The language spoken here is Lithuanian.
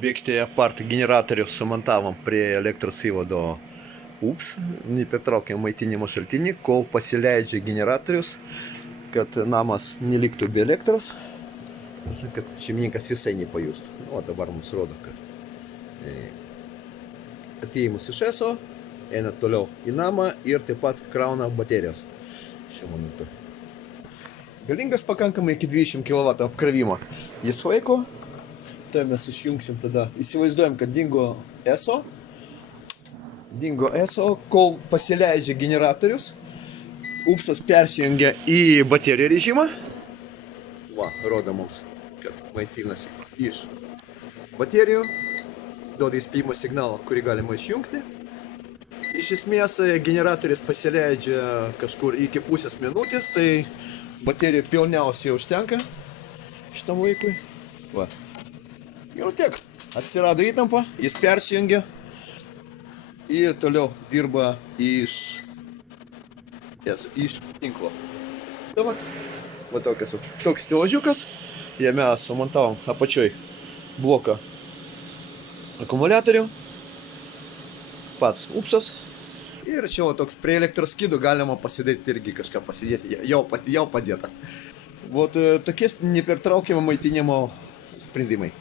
objekte apart generatorių sumontavom prie elektros įvado UPS, nepertraukiam maitinimo šaltinį, kol pasileidžia generatorius, kad namas neliktų be elektros, kad šeimininkas visai nepajustų. O dabar mums rodo, kad atėjimus iš ESO, eina toliau į namą ir taip pat krauna baterijas šiuo momentu. Galingas pakankamai iki 20 kW apkrovimo. Jis laiko, tai mes išjungsim tada. Įsivaizduojam, kad dingo ESO, kol pasileidžia generatorius, UPSas persijungia į baterijų režimą. Va, rodo mums, kad maitinasi iš baterijų, duoda įspėjimo signalą, kurį galima išjungti. Iš esmės, generatorius pasileidžia kažkur iki pusės minutės, tai baterijų pilniausiai užtenka šitam laikui. Va. Ir tiek, atsirado įtampa, jis persijungia ir toliau dirba iš tinklo. Tai va toks stiložiukas, jame sumontavom apačioj bloką akumuliatorių, pats UPSas. Ir čia toks prie elektros skydų galima pasidėti irgi kažką pasidėti, jau padėta. Tokie nepertraukiamo maitinimo sprendimai.